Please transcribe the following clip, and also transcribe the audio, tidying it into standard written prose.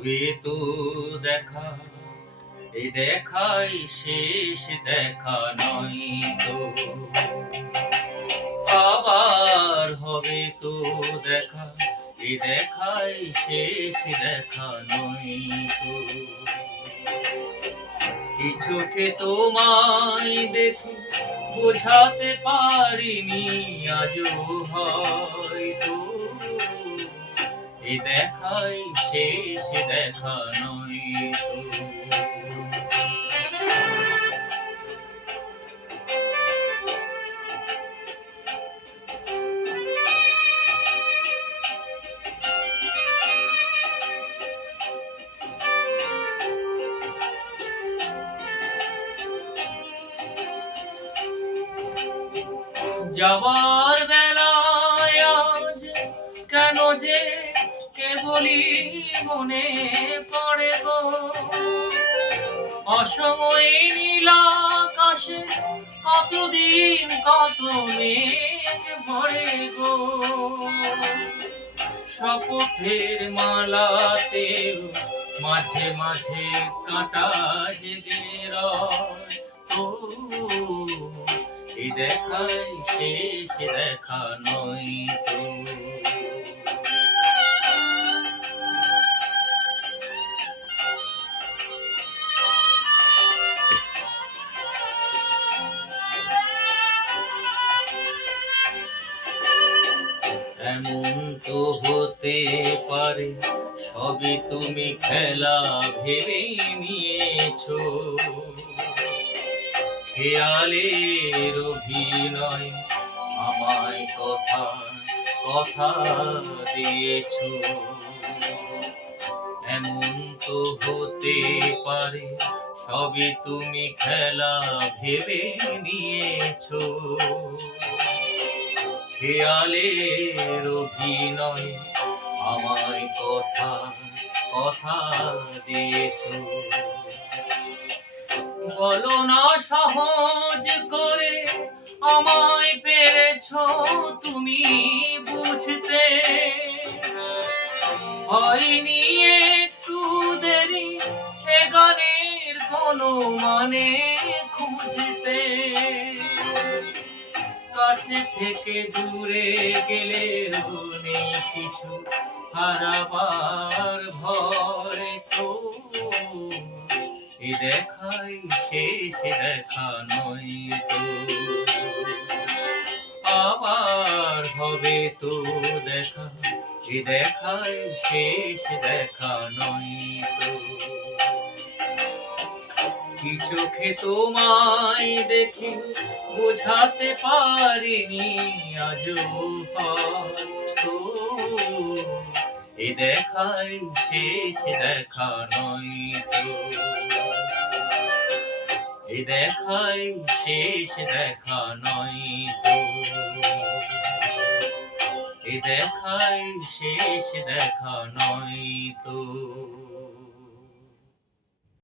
হবে তো দেখা, এই দেখাই শেষ দেখা নয় তো। আবার হবে তো দেখা, এই দেখাই শেষ দেখা নয় তো। কি চোখে তোমায় দেখে বোঝাতে পারিনি আজও হয়তো, এ দেখাই শেষ দেখা নয় তো। যাবার বেলায় আজ কেন যে কেবলই মনে পড়ে গো, অসময়ে নীল আকাশে কতদিন কত মেঘ ভরে গো। শপথের মালাতেও মাঝে মাঝে কাঁটা জেগে রয় তো, এই দেখাই শেষ দেখা নয় তো। এমন তো হতে পারে সবই তুমি খেলা ভেবে নিয়েছো, খেয়ালের অভিনয় আমায় কথা কথা দিয়েছো। এমন তো হতে পারে সবই তুমি খেলা ভেবে নিয়েছো, খেয়ালের অভিনয় আমায় কথা কথা দিয়েছো। বলো না সহজ করে আমায় পেরেছো তুমি বুঝতে, হয়নি একটু দেরি এ গানের কোনো মানে খুঁজতে। কাছে থেকে দূরে গেলেও নেই কিছু হারাবার ভয় তো, এ দেখাই শেষ দেখা নয় তো। আবার হবে তো দেখা, এ দেখাই শেষ দেখা নয় তো। কি চোখে তোমায় দেখে বোঝাতে পারিনি আজও হয়তো, এ দেখাই শেষ দেখা নয় তো। এ দেখাই শেষ দেখা নয় তো। এ দেখাই শেষ দেখা নয় তো।